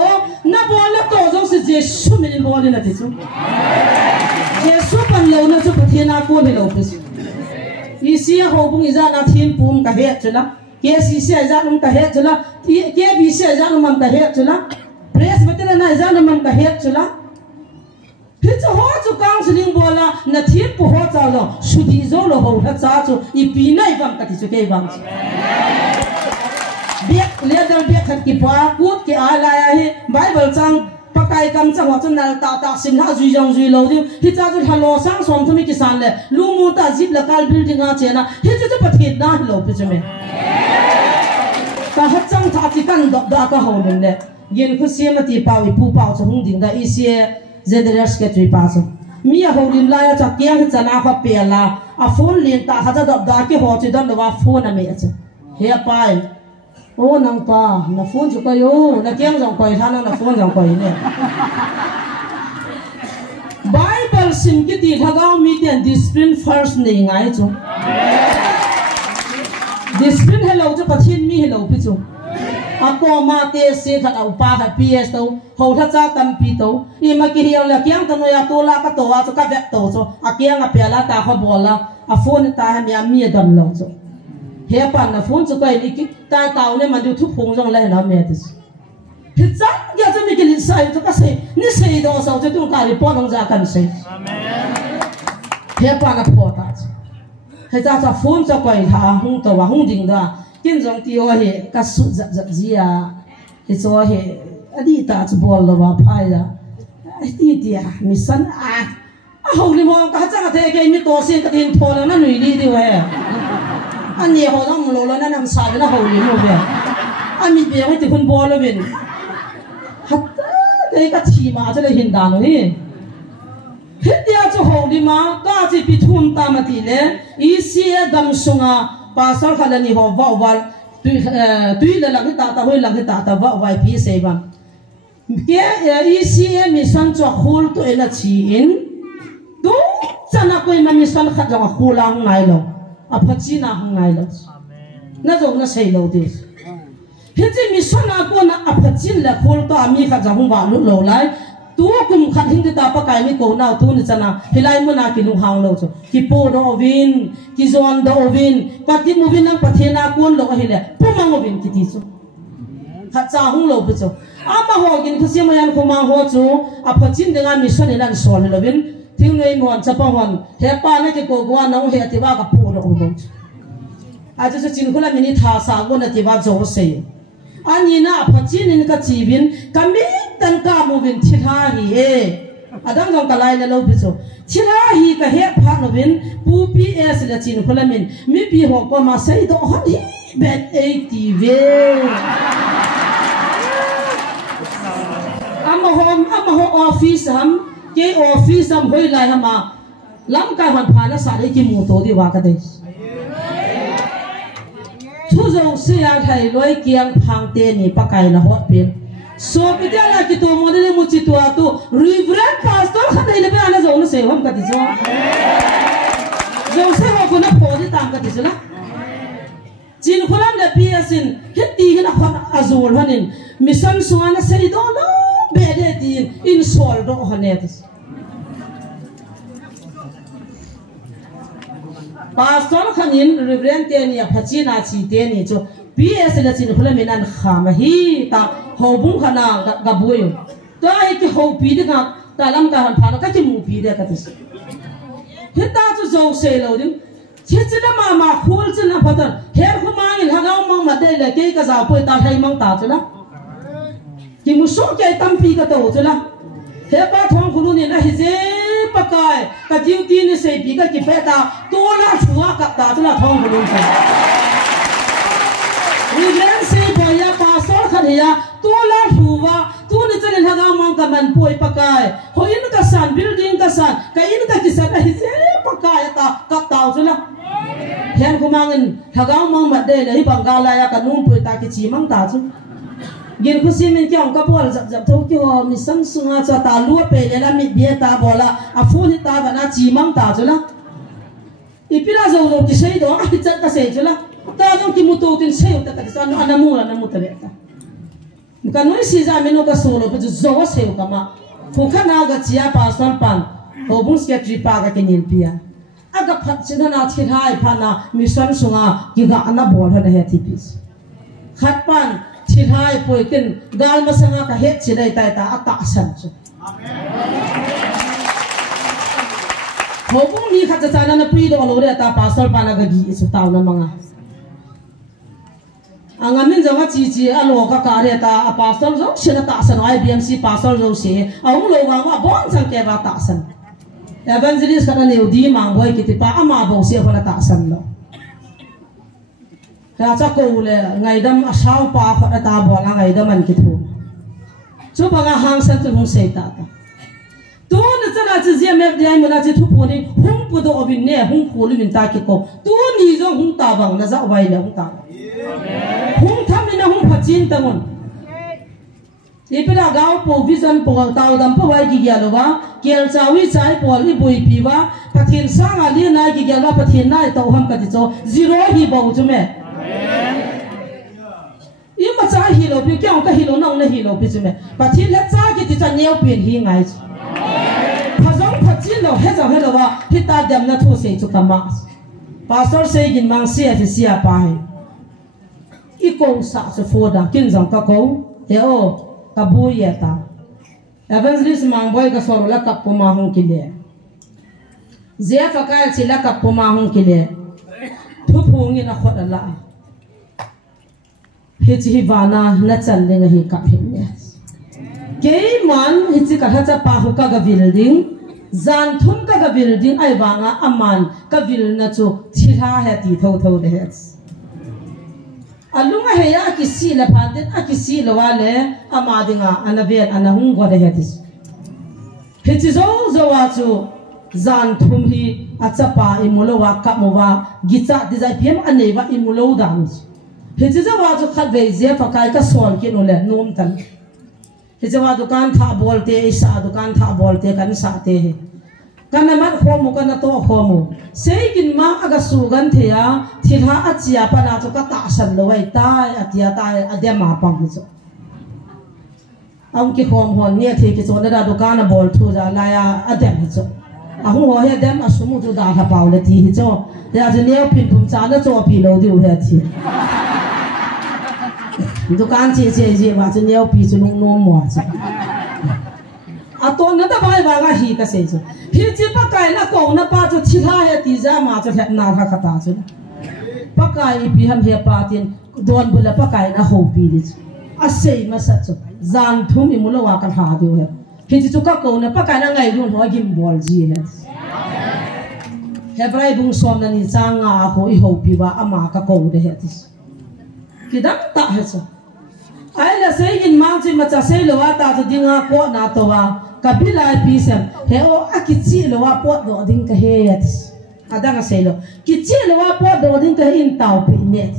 na bol na to jong se je su min bol na ti chu je su pan lo na chu pathena ko ni lo pe chu isia ho bung iza na thim pum ka he chula ke si se iza num ka he chula ke bi se iza num ka he chula press batena na iza num ka he chula Pizza ho chu kang sling bola na thim pu ho cha lo sudi zo lo ho ha cha chu I pi nai bam ka ti chu ke bam biak le dal biak khat ki pa kut ke ala ya hi bible chang pakai kam chang wa chu nal ta ta sin ha zui jong zui lo di hi cha chu halo sang som thumi ki san le lu mu ta zip la kal building a chena hi chu pathet na lo pi chu me ka hat chang tha chi kan dok da ka ho le yen khu siam ti pa wi pu pa chu hung ding da I se Zedrias ke tui pa so mi a ho lim la cha kiang chana kha pe la a phone lin ta kha da da ki ho chi don wa phone a me cha he pai ô nang pa na phone chu ko yo na kiang jong koi tha na phone jong koi ne Bible sim ki ti thagao mi tian discipline first nei ngai chu discipline hello chu pathin mi hello pi chu ako ma te se khat au pa khat ps to ho tha cha tam pi to i ma ki hiaw la kiang tan ya to la ka to wa chu ka vek to chu a kiang a pe la ta kho bola a phone ta ha mi a dan lo chu he pan na phone chu kai ni ki ta taw ne ma du thu phung jong la na me tis he cha ya chu mi ki li sai chu ka se ni se do so chu tu ka ri po nong ja kan se amen he pan na po ta he cha cha phone chu kai tha hung to wa hung ding da kin jong ti ho he ka su zap zap zia he cho he adi ta chu bol lo wa phai ya ti ti mi san a ho ni mo ka cha the ke mi to se ka tin tho na nui li di we anh nhiều họ đang lồ lên nằm xài cái nó hầu gì luôn vậy anh bị béo thì con bò luôn vậy hắt cái chỉ mà cho nên hiện đại rồi hết dia cho hầu đi mà ta chỉ bị thun ta mà thì lẽ ý xia đâm sung à ba sáu khả năng họ vợ vợ tuy là làm cái ta hơi làm cái ta vợ vài phía xe bằng cái ý xia mình sang cho khul tụi nó chỉ in đúng chân là coi mà mình sang khát cho khul lang này rồi a phachina hangai lo na zo na sei lo de he chi mi sona ko na a phachin la khol to ami kha jang wa lu lo lai tu kum khat hing ta pa kai mi ko na tu ni chana hilai mu na ki lu hang lo cho ki po do ovin ki zon do ovin pa ti mu vin nang pathena kon lo hile pu mang ovin ki ti chu kha cha hung lo bu cho ama ho gin khasi ma yan ko ma ho chu a phachin de nga mi sona nan sol lo vin thiếu người mòn chapa hòn he pa na ke ko gwa nong he ti ba ka pu ro bo a chu chin khula mini tha sa go na ti ba zo se ani na phachin in ka chi bin kami tan ka mu bin thi tha hi e adang jong ka lai na lo bi so thi tha hi ka he pha no bin pu ps la chin khula min mi bi ho ko ma sei do hon hi bet 80 ve ama ho office ham cái office am hoi lai hama lam ka han phana sa dei ki mu to di wa ka dei thu zo se ya thai loi kiang phang te ni pakai na hot pin so pidya la ki to mo de mu chi to reverend pastor kha dei le ba na zo no se hom ka di zo se ho ko na pho di tam ka di zo na jin kholam le piasin hiti hina khon azul hanin mission suana se do no be de din in sol do hanetas pastor khanin reverend te ni phachina chi te ni cho ps la chin khula minan khama hi ta hobung khana ga buyo to ai ki ho pi de ga ta lam ka han phana ka chi mu pi de ka tis hita chu zo se lo ding chechina ma khul china patan her khumang il hagaw mang ma de le ke ka za poi ta thai mang ta chuna ki mu so ke tam pi ka to chuna he pa thong khulu ni na hi je pakai ka duty ni sei pi ka ki peta to la chuwa ka ta chuna thong khulu sa reverend se boya pastor khania to la chuwa tu ni chen hagaw mang ka man poi pakai ho in ka san building ka san ka in ka ki san hi je pakai ta ka ta chuna hen kumangin hagaw mang ma de le hi bangala ya ka nung poi ta ki chi mang ta chu gin khusi min kyang ka bol zap zap thau ki ho mi sang sunga cha ta lu pe le la mi bia ta bola a fu ni ta ba na chi mang ta chu la ipira zo zo ki sei do a hi chat ka sei chu la ta do ki mu to tin sei ta ka sa no anamu la namu ta le ta ka noi si za mi no ka solo pe zo wa sei ka ma fu khana ga chia pa san pan ho bung ske tri pa ga ke nil pia aga phat china na thi hai pha na mission sunga ki ga ana bol ha he thi pis khat pan thi hai poi tin gal ma sanga ka het chi dai tai ta ata san chu ho bung ni khat cha na pi do lo re ta pastor pa na ga gi su taw na manga angamin jawa chi chi alo ka ka re ta pastor zo shina ta san IBMC pastor zo se aung lo wa wa bon sang ke ba ta san evangelist kana ne udi mang boy ki ti pa ama bo se ko na ta san lo ka cha ko le ngai dam asau pa kho ta bo la ngai dam an ki thu chu ba nga hang san tu hung se ta ta tu na cha na chi zia mek dia mona chi thu pu ni hung pu do obin ne hung pu lu min ta ki ko tu ni zo hung ta bang na za wai le hung ta hung tham ni na hung phachin tangon ipela gao po vision po tau dam po wai ki gya lo ba kel chawi chai po li bui pi wa pathin sang ali na ki gya la pathin na to ham ka ti cho zero hi bo chu me im ma cha hi lo pi kyang ka hi lo nong na hi lo pi chu me pathin la cha ki ti cha neu pin hi ngai phazong phachin lo he lo wa hi ta dam na thu se chu ka ma pastor se gin mang sia ti sia pa hai I ko sa so foda kin jong ka ko e o kabu yata evangelist mangboy ka soro la kap ma hung kile zia fakal chila kap ma hung kile thu phungi na khot la hi chi bana na chal le hi kap hi ne ke man hi chi ka cha pa hu ka ga building zan thum ka ga building ai banga aman ka vil na chu thira he ti tho tho de he alunga heya kisi la phaden akisi la wale amadinga anaben anahung go de hetis heti zo wa chu zan thum hi achapa imulo wa kamowa gicha dizai phem aneva imulo dan heti zo wa chu khat ve je pakai ka sol ke no le nom tan heti wa dukan tha bolte isa dukan tha bolte kan sa te he kana mat khomu kana to khomu seigin ma aga sugan theya thilha achia pana to ka ta san lowai tai atia tai adya ma pam so am ki khom hon ne the ki chona da dukan bol thu ja la ya adya hi so ahu ho he dem asumu tu da ha paw le ti hi so ya je ne pin thum cha na cho pi lo di u he thi dukan che je ba je ne pi chu no mo cha aton na da bai ba ga hi ka se chu hi chi pa kai na ko na pa chu thila he ti za ma chu na kha khata chu pa kai pi ham he pa tin don bula pa kai na ho pi ri a sei ma sa chu zan thum i mulo wa ka ha dio he hi chi chu ka ko na pa kai na ngai run ho gim bol ji he hebrai bung som na ni chang a ho I ho pi wa ama ka ko de he ti ki dam ta he chu ai la sei in mang chi ma cha sei lo wa ta chu dinga ko na to wa kabila pisam heo akichi lo wa pot do ding ka he yatis adanga selo kichi lo wa pot do ding ka in tau pi net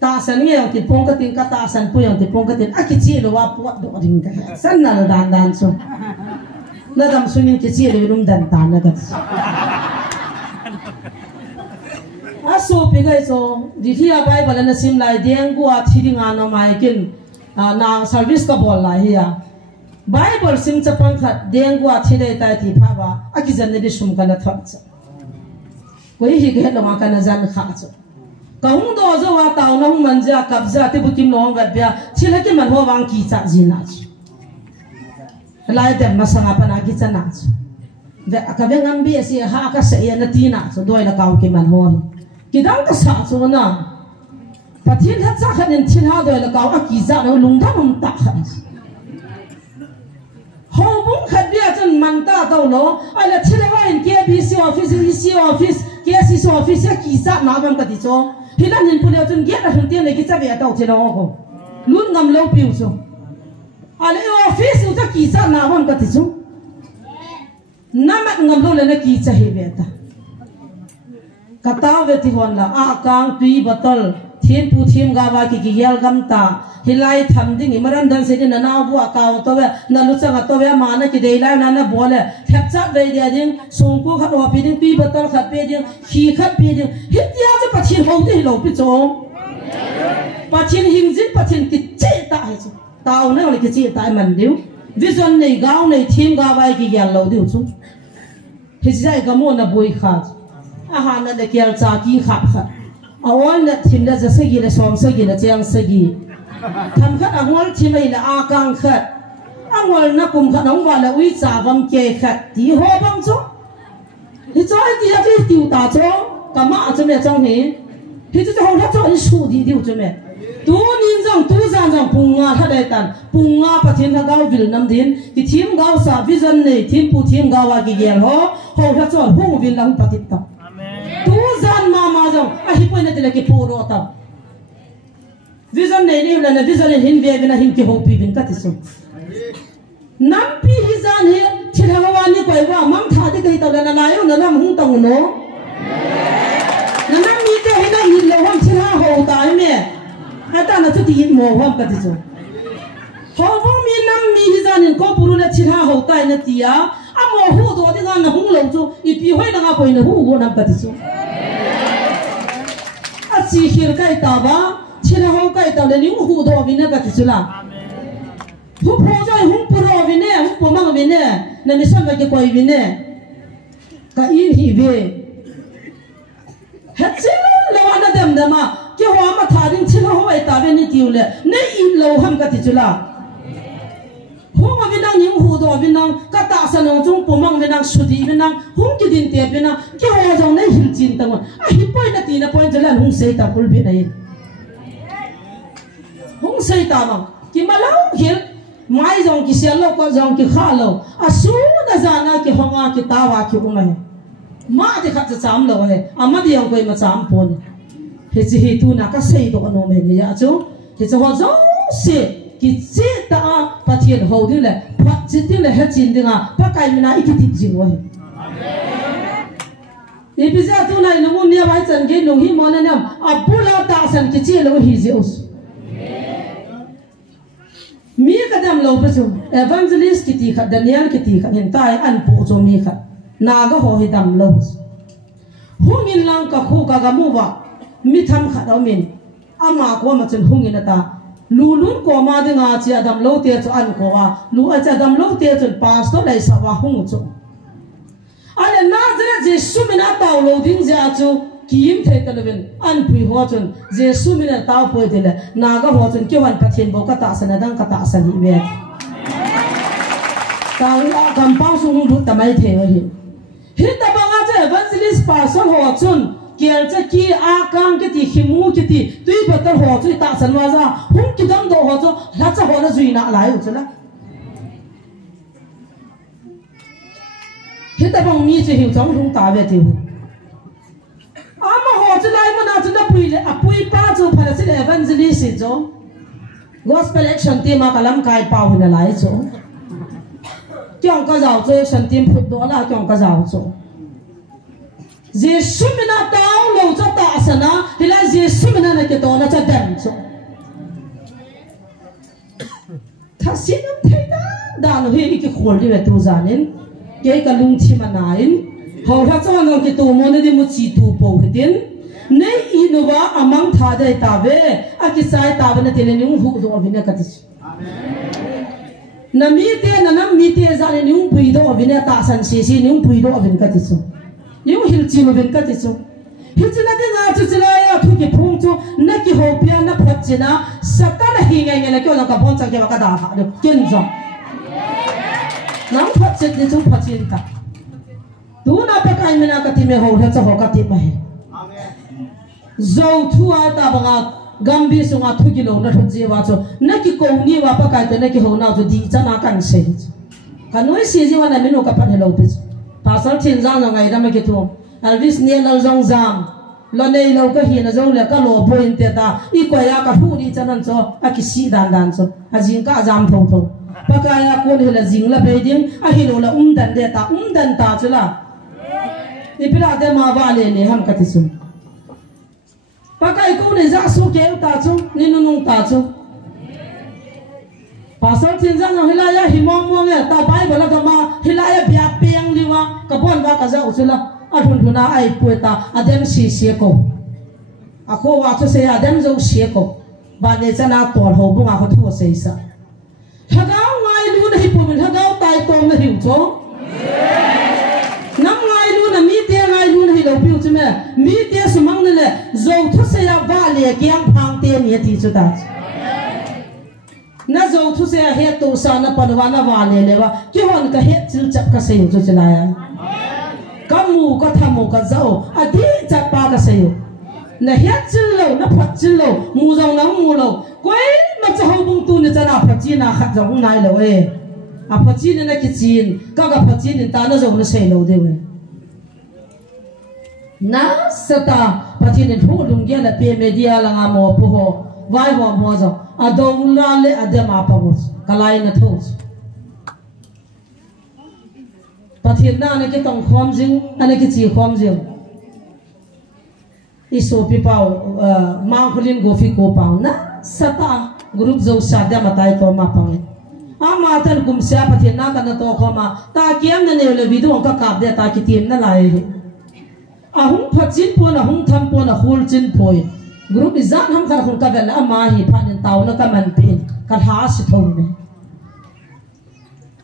ta san ye ti pong ka tin ka ta san pu yang ti pong ka tin akichi lo wa pot do ding ka san na dan so na dam sunin kichi lo num dan ta na ka aso pe ga so di thia bible na sim lai deng gua thidinga no mai kin na service ka bol lai ya Bible sim chapang khat dengwa thile tai ti phawa akizan ne sum kana thak cha koi hi ge lo ma kana jan kha cha kaung do zo wa taw na hung manja kabza te bukim long ga bia thile ki man ho wang ki cha jina lai dem masanga pana ki cha na ve akabe ngam bi si ha ka se ya na ti na so doi la kaw ki man ho ki dang ka sa so na pathin ha cha khanin thil ha doi la kaw aki za no lung dam ta khan hong bung khat bia chun manta to lo ala thilawa in KBC office EC office KCC office ki sa na bam ka ti cho hilan hin puleo chun ge da hun tian le ki cha bia to thilo ko lun ngam lo piu cho ala office u ta ki sa na bam ka ti cho namat ngam lo le na ki cha he beta kataw ve ti hon la a kang tui botol thim pu thim ga wa ki yel gam ta hilai tham ding imaran dan se na na bu akaw to we na lu changa to we ma na ki dei lai na na bole thep cha ve dia ding sung ku khat wa pi ding pi botol khat pe ding khi khat pi ding hit ya cha pathin ho ti lo pi cho pathin hing jin pathin ki che ta hai chu taw na le ki che ta man diu vision nei gaw nei thim ga wai ki yal lo diu chu hi jai ga mo na boi khat a ha na le kyal cha ki khat khat awal na thim da ja se gi le som se gi le chang se gi tham khat angol thi mai la a kang khat angol na kum khat ong wa la ui cha bam ke khat ti ho bam cho hi choi ti a ti tiu ta cho ka ma cho me chong hi hi chu ho la cho in su di diu cho me tu nin jong tu zan jong punga tha dai tan punga pathin tha gaw bil nam din ki thim gaw sa vision nei thim pu thim gawa ki gel ho la cho hu bil lang patit ta tu zan ma jong a hi point na ki pu ro ta vision nei ni la na vision hin ve na hin ki ho pi bin ka ti so nam pi hi zan he chỉ thằng quan như vậyว่ามั่งท่าที่เคยตอนนั้นอะไรอยู่นั่นมุ่งตรงโน้นั่นมีแต่ให้นั่งยินเลยว่าchỉ thằng hồตายแม่ให้ตาหน้าจุดยินโม่ว่ากันที่สุดเขาว่ามีน้ำมีที่จานินก็พูดเลยchỉ thằng hồตายนั่นที่อ่ะอ่ะโม่หูตัวที่นั่นหุ่งลงจู่อีพี่ห้อยนั่งไปนั่งหูกูนั่งกันที่สุดอ่ะสิหิร์ไก่ตาบ้าchỉ thằng hồไก่ตาเลยนิ้วหูตัววินนั่งกันที่สุดละหุ่งพอใจหุ่งปลอวินเนี่ยหุ่งปมังวินเนี่ยนั่นไม่ใช่ว่าจะก่อยวินเนี่ยก็อินฮีเวเฮ็ดซิแล้ววันนั้นเดิมมาเกี่ยวว่ามาถ่ายดิ้งชิ้นหัวไอ้ตาเวนี่ติวเลยเนี่ยอินเราทำกันที่จุฬาหัววินนังยิ้มหูตัววินนังก็ตาสนองจงปมังวินนังสุดีวินนังหุ่งกินเตียวินนังเกี่ยวว่าจงเนี่ยหินจินตังวันอ่ะหิปอยนาทีนะปอยจะเล่นหุ่งเสยตาคุลบินไอ้หุ่งเสยตามังกี่มาเล่าเห็นไม่จงกี่เสียโลก็จงกี่ข้าโลอ่ะสู้นะจานะกี่ห้องอ่ะกี่ตาวะกี่อุ้งไงมาที่ขัดจะจำเราไงอ่ะมาที่ยังคุยมาจำปนเฮ้ยที่ตัวนักเสียตัวน้องเมย์เนี่ยจ้ะเฮ้ยจะว่าจงเสียกี่เสียตาพัดเทียนหัวดีเลยพัดจิตดีเลยเฮ็ดจินดีงาพักไก่มีน่าอีกติดจริงวะอีพิเศษตัวนั้นนุ่งเนี่ยไว้จันกินนุ่งหิมอนเนี่ยอ่ะบุลาตาสันกี่เจี๊ยแล้วหิเจียวมีกระดมเราไปจู่ evangelist กิติขัด Daniel กิติขัดเห็นตายอันปูจมีขัดนาก็หัวหิดำเราหุ่งอินลังกับคู่กับมูวะมิทำขัดเอามินอามากว่ามาจนหุ่งอินตาลูลุนกว่ามาดึงอาเจียดำเราเตียจอันกว่าลูอาจจะดำเราเตียจนปาสโตได้สวะหุ่งจู่อันนั้นน่าจะเจสุมินาตาวเราดิ้งจะจู่กิมเทตเลวินอันปุยหัวจนเจสุมินาตาวปุยเดลนาก็หัวจนเกี่ยววันพัฒน์บอกกตาสนาดังกตาสนิเวทตาวกำปั้งสุ่งบุตรไม่เทวหิฮิตบังอาจจะวันสิลิสปาสหัวจนเกี่ยวจะกี่อาการกิติขิมูกิติตุยปัตตหัวจุยตาสนวาจะหุ่นกิดังโดหัวจนรัชหัวจะจุยน่าไหลอยู่จุละฮิตบังมีจะหิวจังหุ่นตาเวทิวอามาหัวจุไลมันอาจจะปุยเลยปุยป้าจูพาราสิเลวันสิลิสิโจ gospel action ที่มากำลังกายเป่าในไหลโจเกี่ยวกับเราโจฉันทีมพุทธโดล่าเกี่ยวกับเราโจเจสุมินาตาวเราจะตาสนะฮิลาเจสุมินาในกิโตน่าจะเด่นโจถ้าสิ่งนั้นที่ด้านเฮียอีกคนที่เวทุจานินเกี่ยวกับลุงที่มันนายนเขาถ้าจะว่าเรากิโตมันได้มุจีตูโปหิดินในอินว่าอามังท่าได้ตาเวอากิสายตาเวนั่นที่เราหุ่งหูตัววินากัติสน้ำมีเตี้ยน้ำมีเตี้ยจานนิ้วปุยโดวินตาสันเสียนิ้วปุยโดวินกัติสุนิ้วหิลจิโนวินกัติสุหิลจินาเดงาจุจิลายาทุกิพงจูนักกิโฮเปียนักพัดจินาสัตย์ละหิงไงนักกิโอนักพงจักรวาลกระดาษเดี๋ยวกินจ้ะน้ำพัดจิตดิจุพัดจินตาดูนับไปใครไม่นักติเมหัวเธอจะหัวกติมาเจ้าทัวร์ตาบังอากัมบีสุงาทุกิโลนัทเจียวาจูนักกิโกนี่ว่าปะกันแต่นักกิโฮน่าจูดีจันอากันเสียกันนู้นเสียจีวันนั้นไม่รู้กับพันเฮโลปิสภาษาถิ่นจ้างยังไงได้ไม่กี่ตัวอัลวิสเนี่ยเราจงจำเราเนี่ยเราก็เห็นเราจงเลี้ยก็โลบอินเตต้าอีกว่าอยากกับผู้ดีจันนั่นจูอากิสีดันจูอาจิงก็จำทั้งทั้งปะกายคนเฮลจิงละไปดิ้งอาฮิโลละดันเดต้าดันตาจูละนี่เป็นอะไรมาบ้าเลยเนี่ยฮัมกัติสุปากไอ้คนนี้จะสู้เกี่ยวตาจูนี่นุ่งตาจูภาษาจีนจังฮิลายะหิมองมองเนี่ยตาไปบอกแล้วก็มาฮิลายะเบียเปียงดีวะกับพ่อว่าก็จะอุศละอาทุนทุนาไอ้ป่วยตาอาเดมเสียก็อาโคว่าจะเสียอาเดมจะเสียก็บ้านนี้จะน่าตัวหัวบุ้งอาเขาทั่วเสียซะถ้าเราไงรู้นะฮิปุ่นถ้าเราตายตรงนะหิวจ้องน้ำไงรู้นะมีเตี้ยไงรู้นะฮิเราพิวใช่ไหมมีเตี้ยสมังนี่แหละเราทุเสียบ้าเลยเกี่ยงพังเตี้ยเนี่ยที่สุดน่าจะทุเสียเหตุตัวสารพันวานาว่าเลยว่ากี่วันก็เหตุจิลจับก็เสียจุดจะไหนก็มูก็ทำมูก็เจ้าอดีตจับปากก็เสียน่ะเหตุจิลเราน่ะพัดจิลเรามูจงน้ำมูเราก้อยมันจะหงบุ้งตูนี่จะน่าพัดจีน่าขัดจะหงไหนเลยอาพัดจีนี่น่ะกิจีนก็กับพัดจีนตาน่าจะหงน่ะเสียเราเดียวน่าสตาพัดจีนพูดลุงเกี่ยละเปียเมดียละงามอพูโฮวายหัวมัวจ้ะอาดงลาเลอาเดมาปะวุสกลายนัทโส pathian na anh cái tông khom jing anh cái chi khom jing iso pi pau mang khulin go fi ko pau na sata group zo sadya matai to ma pang ama tan kum sia pathian na kan to khoma ta kiam na ne le vidu ka kap de ta ki tim na lai ahung phachin pon ahung tham pon ahul chin phoi group izan ham khar khun ka bel ama hi phanin taw na ka man pin ka ha si thong ne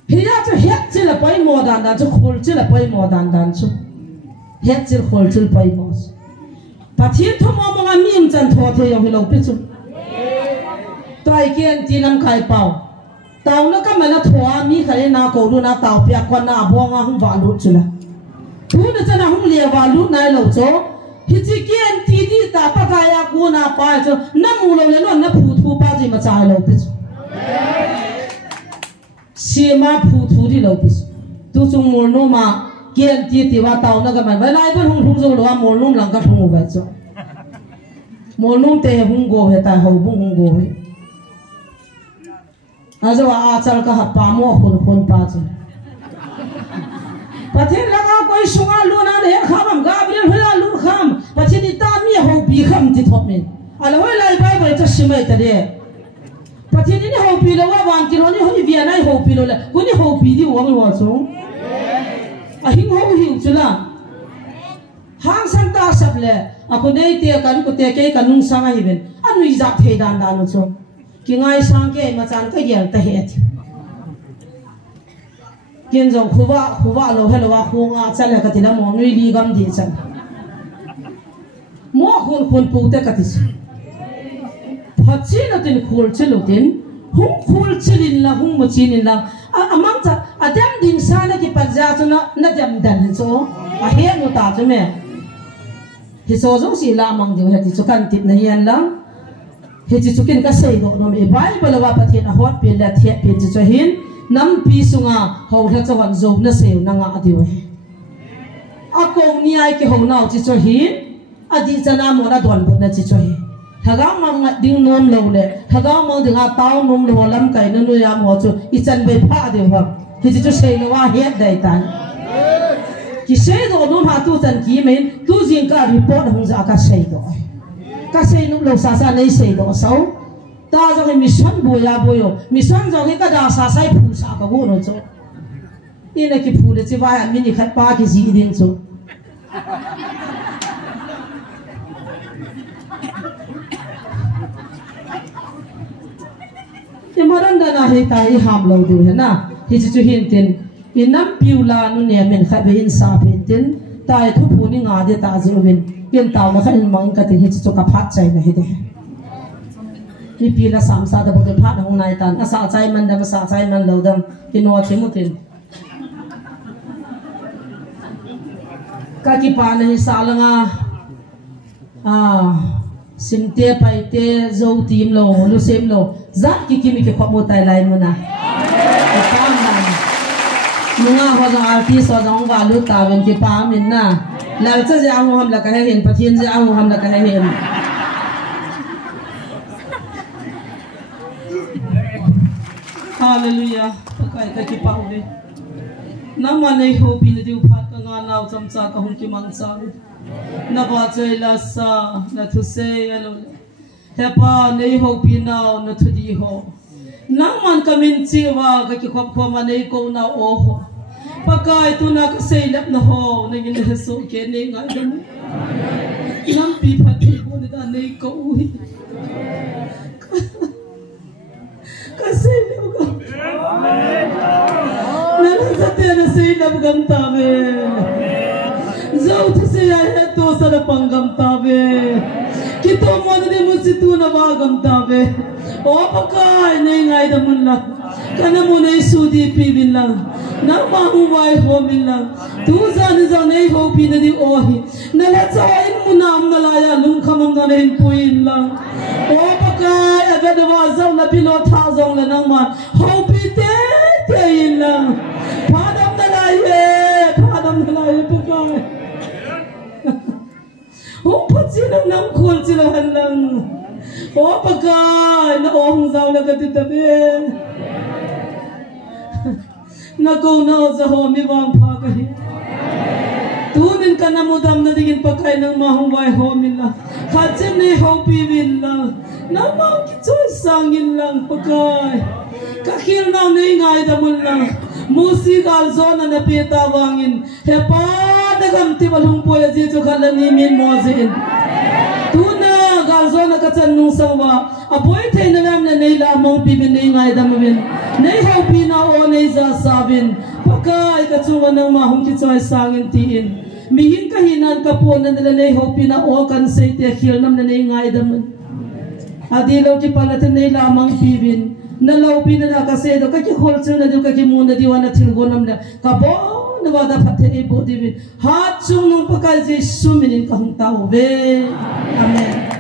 hiya chu het chila pai mo dan dan chu khul chila pai mo dan dan chu het chil khul chil pai mo pathian thomo mo nga mim chan tho the yong hilo pi chu tai kian ti lam khai pau taw na ka mala thoa mi khare na ko lu na taw pya kon na bo nga hum wa lu chula tu na chana hum le wa lu nai lo cho hi chi kian ti ti ta pa ka ya ku na pa cho na mu lo le no na phu thu pa ji ma cha lo pi chu sima phu thu di lo pi tu chung mur no ma kian ti ti wa taw na ka man ba lai ba hung hung zo lo wa mur num lang ka thung ba cho mur num te hung go he ta ho bung hung go he azo a chal ka hapa mo khun khun pa chu pathian langa koi sunga lu na he khamam gabriel hola lu kham pathian ni ta mi ho bi kham ti thop min ala hoi lai bai bai cha simai ta de pathian ni ho pi lo wa wan ki lo ni hoi via nai ho pi lo la ku ni ho pi di wa wa chung a hing ho hi chula hang san ta sap le a ko nei te kan ko te ke kanung sanga hi ben anui za the dan dan no chung ki ngai sang ke ma chan ka yel ta het kian jong khuwa lo helo wa khunga chala ka tila mo nui li gam di chan mo khun pu te ka tis phachi na tin khul chelu tin hum khul chilin la hum mo chinin la amang cha adam din sa na ki pajja chuna na jam dan cho a he no ta chu me hi so zo si la mang de he ti chu kan tip na hian la he chi chukin ka sei do no me bible wa pathian a hot pe la thia pe chi cho hin nam pi sunga ho tha chawan zo na seu na nga adiwe a kong ni ai ke ho nau chi cho hin adi chana mo na don bu na chi cho hin thaga mang ding nom lo le thaga mang ding a taw nom lo lam kai na nu ya mo chu I chan be pha de wa he chi cho sei lo wa het dai tan ki sei do no ha tu chan ki men tu jing ka report hong za ka sei do ka sei nu lo sa sa nei sei do sau ta cho cái mission bùa ya bùa yo mission cho cái da sa sai phu sa ka go no cho in cái phu de chi vai mini khat pa ki ji ding cho ye maran da na he ta I ham lo du na hi chi chu hin tin in nam piu la nu ne men khat be in sa pe tin tai thu phu ni nga de ta ji win ken taw na khan mang ka ti hi chu ka phat chai na he de ni pi la sam sa da bo de phat hong nai tan asa chai man da sa chai man lo dam ki no chi mu tin ka ki pa na sa la nga sim te pai te zo tim lo lu sem lo zat ki mi ke khop mo tai lai mu na ka man nunga ho jang artist ho jang wa lu ta wen ki pa min na la cha ja ang ham la ka hen pathian ja ang ham la ka hen hallelujah pakai ka ki pau de nama nei ho pi le diu phat ka nga naw cham cha ka hum ki mang cha na ba chei la sa na thu se alo he pa nei ho pi naw na thu di ho nang man ka min chi wa ka ki khop pho ma nei ko na o ho pakai tu na ka sei lap na ho nei ni so ke nei nga dam nam pi phat ko ni da nei ko ui kasi lugar nana sa tena say labgam tabe zau to say ay to sa panggam tabe kito mo na mo si tu na bagam tabe o pakay nay ngay da mun lang kana mo nay sudi pibin lang na mahuway ho min lang tu sa nay ho pina di ohi nalatsawain mo na ang malaya lung kamang na puin lang o pakay agad wa zaw na pilot ha zong la nang man ho pite te yin lang padam na laye pakay o patsinang nang kul silahan lang o pakay na ohong zaw na katitabi ngako na sa ho mi wang pha ka hi tunin ka na mudam na digin pakai ng mahuway ho min la khatsin ne ho pi win la namang ki choy sangin lang pakai kakil na nei ngai da mun la musical zone na pita wangin he pa dagam ti balung po ya ji chu khalani min mozin tuna gal zone ka chan nung sangwa apoi thein lam na nei la mong pi bin nei ngai dam bin nei ho pi na o nei za sabin pakai ka chunga nang ma hung ki choi sangin ti in mihin ka hinan ka po na nila nei ho pi na o kan sei te khil nam na nei ngai dam adilo ki palatin nei la mang pi bin na lau pi na ka se do ka ki hol chu na do ka ki mu na diwana thil go nam na ka bo na wa da phathe e bo di bin hat chung nung pakai je suminin ka hung tau ve amen.